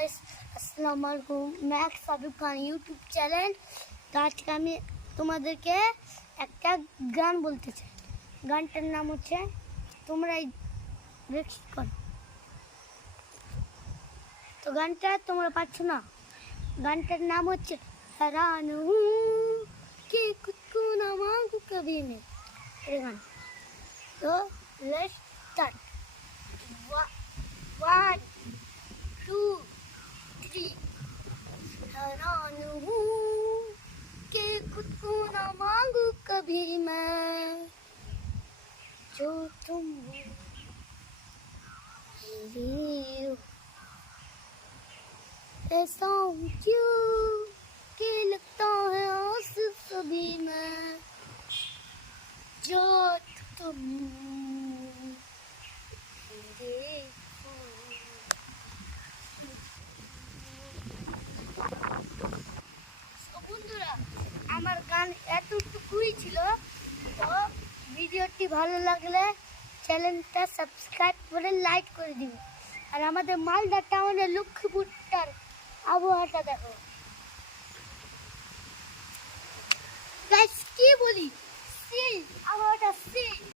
Guys, আসসালামু আলাইকুম। Max Sabib খান YouTube channel. তো আজকে আমি তোমাদেরকে একটা গান বলতে চাই। গানটার নাম হচ্ছে, তোমরাই রেকর্ড করো। তো গানটা তোমরা পাচ্ছ না। গানটার নাম হচ্ছে हैरान हूँ कि खुद को ना मांगू कभी मैं। ये गान। तो लेट्स स्टार्ट। 1 2 3। हैरान हूँ कि खुद को ना मांगू कभी मैं, जो तुम हो ऐसा हूँ क्यों कि लगता है आस सभी में, जो तुम देखो। বন্ধুরা, আমার গান এতটুকুই ছিল। তো ভিডিওটি ভালো লাগলে চ্যানেলটা সাবস্ক্রাইব করে লাইক করে দিন। আর আমাদের মালদা টাউনের লক্ষ্মীপুরটার আবহাওয়াটা দেখো। গাইস কি বলি, আবহাওয়াটা